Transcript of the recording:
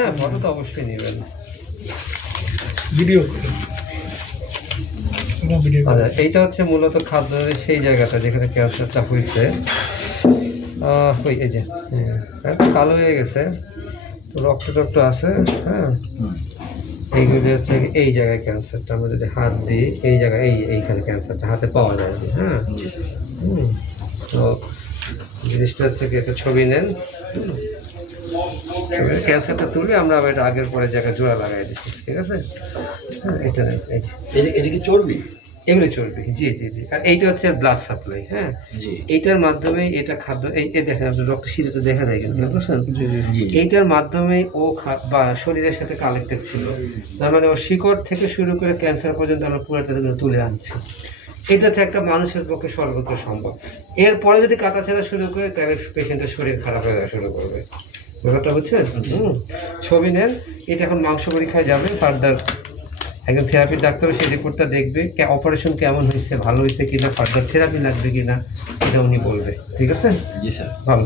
হ্যাঁ ফটো তো অবশ্যই নেবেন। ভিডিও আচ্ছা এইটা হচ্ছে মূলত খাদ্যের সেই জায়গাটা যেখানে ক্যান্সারটা হয়েছে। ওই এই যে কালো হয়ে গেছে, তো রক্ত টক্ত আছে। হ্যাঁ এইগুলো হচ্ছে এই জায়গায় ক্যান্সারটা, আমরা যদি হাত দিই এই জায়গায় এইখানে ক্যান্সারটা হাতে পাওয়া যায়। হ্যাঁ তো জিনিসটা হচ্ছে কি একটা ছবি নেন, ক্যান্সারটা তুলে আমরা আবার এটা আগের পরের জায়গায় জোড়া লাগাই দিচ্ছি, ঠিক আছে? হ্যাঁ এটা নেন, এটা কি চর্বি? এগুলো চর্বি, জি জি জি। আর এইটা হচ্ছে ব্লাড সাপ্লাই। হ্যাঁ এইটার মাধ্যমে এটা খাদ্য এই দেখেন আপনার রক্ত শিরাতে দেখা যায় কিন্তু বুঝছেন, এইটার মাধ্যমে ও বা শরীরের সাথে কালেক্টেড ছিল, তার মানে ও শিকড় থেকে শুরু করে ক্যান্সার পর্যন্ত আমরা পুরোটা তুলে আনছি। এটা হচ্ছে একটা মানুষের পক্ষে সর্বত্র সম্ভব। এরপরে যদি কাটাছেড়া শুরু করে তাহলে পেশেন্টের শরীর খারাপ হয়ে যাওয়া শুরু করবে। ব্যাপারটা বুঝছেন? ছবি নেন, এটা এখন মাংস পরীক্ষায় যাবে, ফার্দার একজন থেরাপির ডাক্তারও সেই রিপোর্টটা দেখবে, অপারেশন কেমন হয়েছে, ভালো হয়েছে কিনা, ফার্দার থেরাপি লাগবে কিনা, এটা উনি বলবে। ঠিক আছে? জি স্যার। ভালো।